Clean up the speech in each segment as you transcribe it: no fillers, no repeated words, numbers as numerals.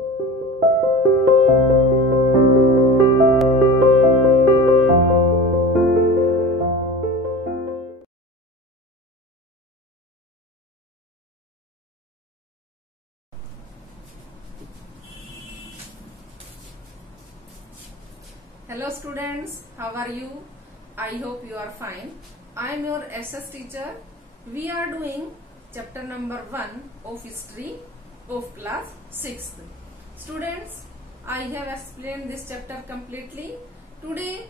Hello students, how are you? I hope you are fine. I am your SS teacher. We are doing chapter number 1 of history of class 6th. Students, I have explained this chapter completely. Today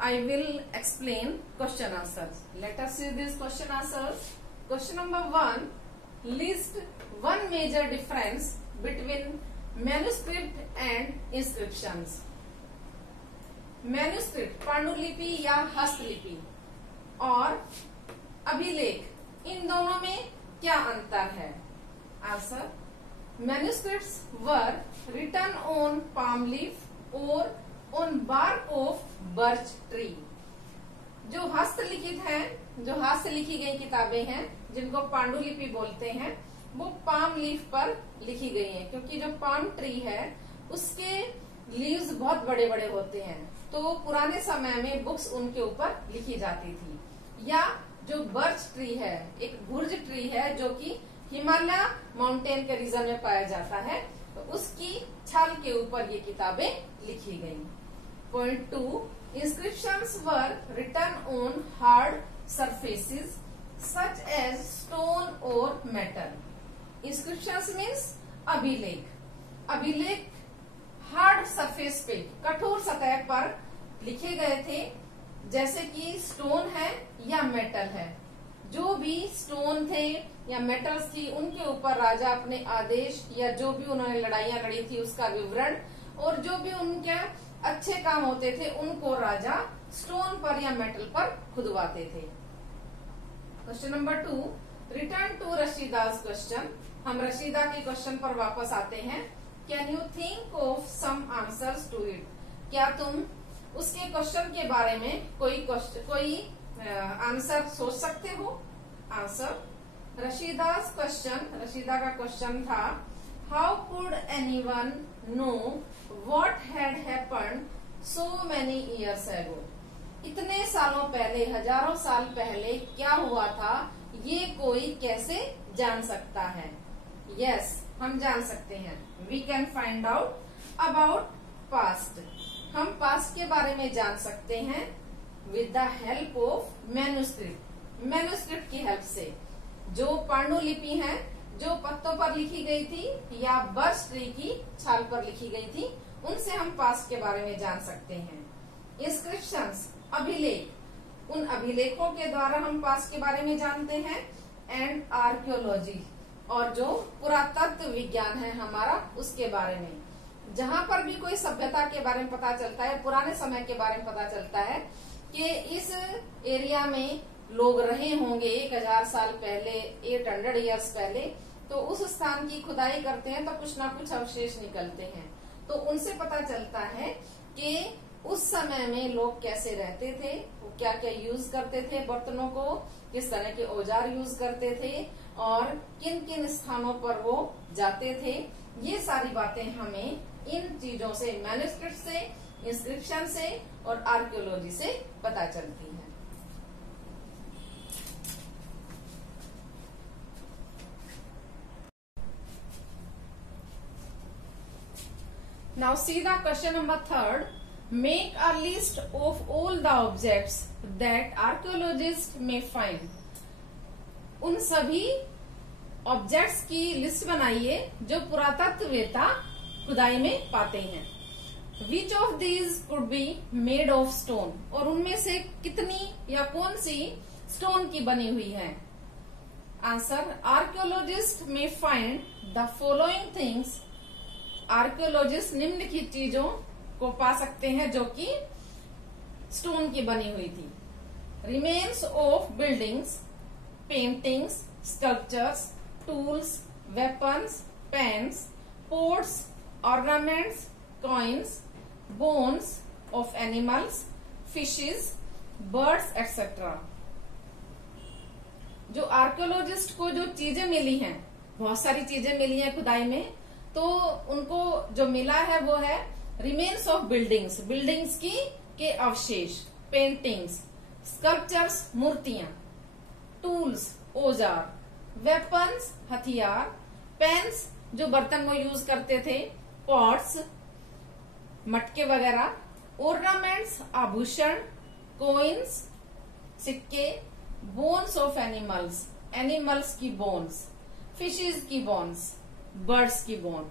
I will explain question answers. Let us see these question answers. Question number 1. List one major difference between manuscript and inscriptions. Manuscript पांडुलिपि या हस्तलिपि और अभिलेख, इन दोनों में क्या अंतर है? Answer, manuscripts were written on palm leaf और on bark of birch tree. जो हस्तलिखित हैं, जो हाथ से लिखी गई किताबें हैं, जिनको पांडुलिपि बोलते हैं, वो पाम लीफ पर लिखी गई हैं, क्योंकि जो पाम ट्री है उसके लीव्स बहुत बड़े बड़े होते हैं, तो पुराने समय में बुक्स उनके ऊपर लिखी जाती थी। या जो बर्च ट्री है, एक भुर्ज ट्री है जो कि हिमालय माउंटेन के रीजन में पाया जाता है, तो उसकी छाल के ऊपर ये किताबें लिखी गई। Point 2, inscriptions were written on hard surfaces such as stone और मेटल। इंस्क्रिप्शंस मीन्स अभिलेख। अभिलेख हार्ड सरफेस पे, कठोर सतह पर लिखे गए थे, जैसे कि स्टोन है या मेटल है। जो भी स्टोन थे या मेटल्स थी, उनके ऊपर राजा अपने आदेश या जो भी उन्होंने लड़ाइयां लड़ी थी उसका विवरण, और जो भी उनके अच्छे काम होते थे उनको राजा स्टोन पर या मेटल पर खुदवाते थे। Question number 2, return to Rashida's question. हम रशीदा के क्वेश्चन पर वापस आते हैं। Can you think of some answers to it? क्या तुम उसके क्वेश्चन के बारे में कोई आंसर सोच सकते हो? आंसर, रशीदास क्वेश्चन, रशीदा का क्वेश्चन था, how could anyone know what had happened so many years ago? इतने सालों पहले, हजारों साल पहले क्या हुआ था, ये कोई कैसे जान सकता है? यस, हम जान सकते हैं। We can find out about past. हम पास्ट के बारे में जान सकते हैं with the help of manuscript. Manuscript की हेल्प से, जो पांडुलिपि हैं, जो पत्तों पर लिखी गई थी या बर्च ट्री की छाल पर लिखी गई थी, उनसे हम पास्ट के बारे में जान सकते हैं। इंस्क्रिप्शंस, अभिलेख, उन अभिलेखों के द्वारा हम पास्ट के बारे में जानते हैं। एंड आर्कियोलॉजी, और जो पुरातत्व विज्ञान है हमारा, उसके बारे में। जहां पर भी कोई सभ्यता के बारे में पता चलता है, पुराने समय के बारे में पता चलता है कि इस एरिया में लोग रहे होंगे 1000 साल पहले, 800 इयर्स पहले, तो उस स्थान की खुदाई करते हैं तो कुछ ना कुछ अवशेष निकलते हैं, तो उनसे पता चलता है कि उस समय में लोग कैसे रहते थे, वो क्या क्या यूज करते थे, बर्तनों को किस तरह के औजार यूज करते थे और किन किन स्थानों पर वो जाते थे। ये सारी बातें हमें इन चीजों से, मैन्युस्क्रिप्ट से, इंस्क्रिप्शन से और आर्कियोलॉजी से पता चलती है। Now see the question number 3. Make a list of all the objects that archaeologists may find. उन सभी ऑब्जेक्ट्स की लिस्ट बनाइए जो पुरातत्ववेत्ता खुदाई में पाते हैं। Which of these could be made of stone? और उनमें से कितनी या कौन सी स्टोन की बनी हुई है? आंसर, आर्कियोलॉजिस्ट में find the following things. Archaeologist निम्नलिखित चीजों को पा सकते हैं जो कि स्टोन की बनी हुई थी। Remains of buildings, paintings, sculptures, tools, weapons, pens, pots, ornaments, coins, bones of animals, fishes, birds etcetera. जो आर्कियोलॉजिस्ट को जो चीजें मिली हैं, बहुत सारी चीजें मिली हैं खुदाई में, तो उनको जो मिला है वो है रिमेन्स ऑफ बिल्डिंग्स, बिल्डिंग्स के अवशेष, पेंटिंग्स, स्कल्पचर्स मूर्तियां, टूल्स औजार, वेपन्स हथियार, पेन्स जो बर्तन में यूज करते थे, पॉट्स मटके वगैरह, ऑर्नामेंट्स आभूषण, कोइंस सिक्के, बोन्स ऑफ एनिमल्स, एनिमल्स की बोन्स, फिशेज की बोन्स, बर्ड्स की बोन,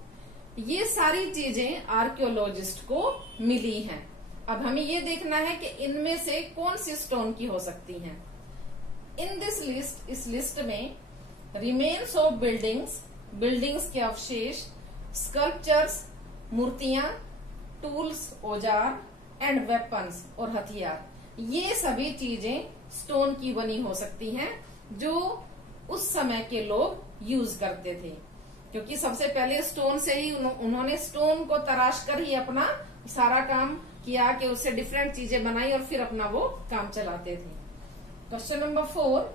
ये सारी चीजें आर्कियोलॉजिस्ट को मिली हैं। अब हमें ये देखना है कि इनमें से कौन सी स्टोन की हो सकती हैं। इन दिस लिस्ट, इस लिस्ट में रिमेन्स ऑफ बिल्डिंग्स, बिल्डिंग्स के अवशेष, स्कल्पचर्स मूर्तियां, टूल्स औजार एंड वेपन्स और हथियार, ये सभी चीजें स्टोन की बनी हो सकती हैं जो उस समय के लोग यूज करते थे, क्योंकि सबसे पहले स्टोन से ही उन्होंने स्टोन को तराश कर ही अपना सारा काम किया कि उससे डिफरेंट चीजें बनाई और फिर अपना वो काम चलाते थे। Question number 4,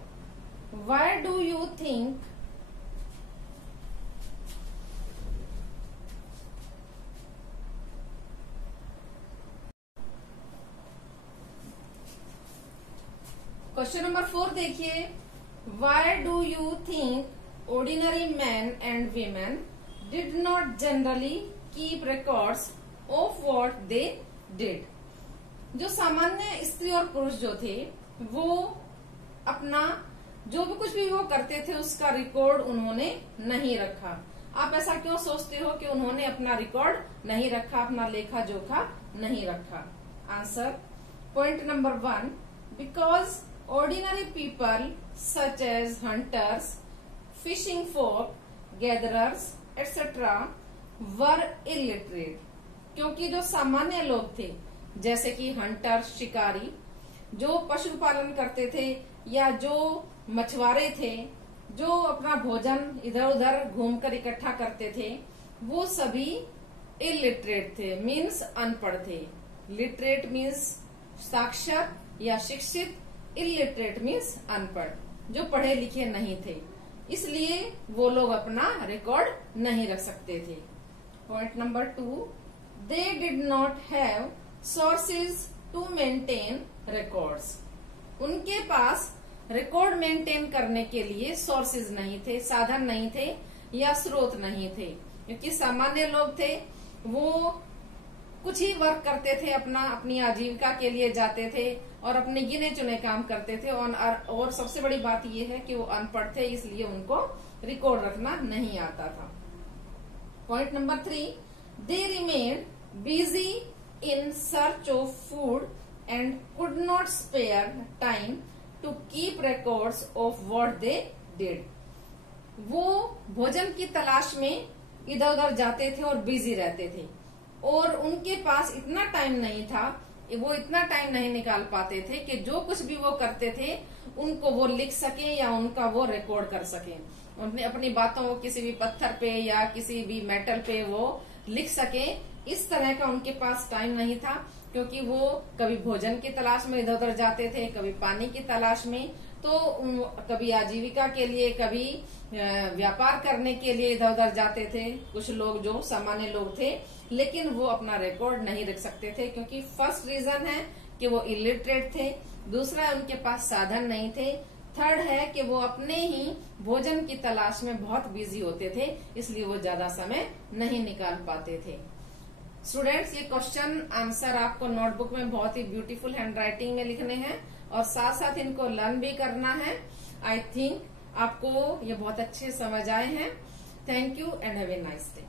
why do you think question number 4 देखिए, why do you think ordinary man and women did not generally keep records of what they did. जो सामान्य स्त्री और पुरुष जो थे वो अपना जो भी कुछ भी वो करते थे उसका रिकॉर्ड उन्होंने नहीं रखा। आप ऐसा क्यों सोचते हो कि उन्होंने अपना रिकॉर्ड नहीं रखा, अपना लेखा जोखा नहीं रखा? Answer, point number 1, because ordinary people such as hunters, fishing folk, gatherers, etc. were illiterate। क्योंकि जो सामान्य लोग थे जैसे कि हंटर शिकारी, जो पशुपालन करते थे या जो मछुआरे थे, जो अपना भोजन इधर उधर घूमकर इकट्ठा करते थे, वो सभी इलिटरेट थे, मीन्स अनपढ़ थे। लिटरेट मीन्स साक्षर या शिक्षित, इलिटरेट मीन्स अनपढ़, जो पढ़े लिखे नहीं थे, इसलिए वो लोग अपना रिकॉर्ड नहीं रख सकते थे। Point number 2, they did not have sources to maintain records. उनके पास रिकॉर्ड मेंटेन करने के लिए सोर्सेज नहीं थे, साधन नहीं थे या स्रोत नहीं थे, क्योंकि सामान्य लोग थे, वो कुछ ही वर्क करते थे, अपनी आजीविका के लिए जाते थे और अपने गिने चुने काम करते थे, और सबसे बड़ी बात यह है कि वो अनपढ़ थे, इसलिए उनको रिकॉर्ड रखना नहीं आता था। Point number 3, they remain busy in search of food and could not spare time to keep records of what they did. वो भोजन की तलाश में इधर उधर जाते थे और बिजी रहते थे, और उनके पास इतना टाइम नहीं था, वो इतना टाइम नहीं निकाल पाते थे कि जो कुछ भी वो करते थे उनको वो लिख सके या उनका वो रिकॉर्ड कर सके। अपनी बातों को किसी भी पत्थर पे या किसी भी मेटल पे वो लिख सके, इस तरह का उनके पास टाइम नहीं था, क्योंकि वो कभी भोजन की तलाश में इधर उधर जाते थे, कभी पानी की तलाश में, तो कभी आजीविका के लिए, कभी व्यापार करने के लिए इधर उधर जाते थे कुछ लोग जो सामान्य लोग थे, लेकिन वो अपना रिकॉर्ड नहीं रख सकते थे, क्योंकि फर्स्ट रीजन है कि वो इलिटरेट थे, दूसरा उनके पास साधन नहीं थे, थर्ड है कि वो अपने ही भोजन की तलाश में बहुत बिजी होते थे, इसलिए वो ज्यादा समय नहीं निकाल पाते थे। स्टूडेंट्स, ये क्वेश्चन आंसर आपको नोटबुक में बहुत ही ब्यूटीफुल हैंडराइटिंग में लिखने हैं और साथ साथ इनको लर्न भी करना है। आई थिंक आपको ये बहुत अच्छे समझ आए हैं। Thank you and have a nice day.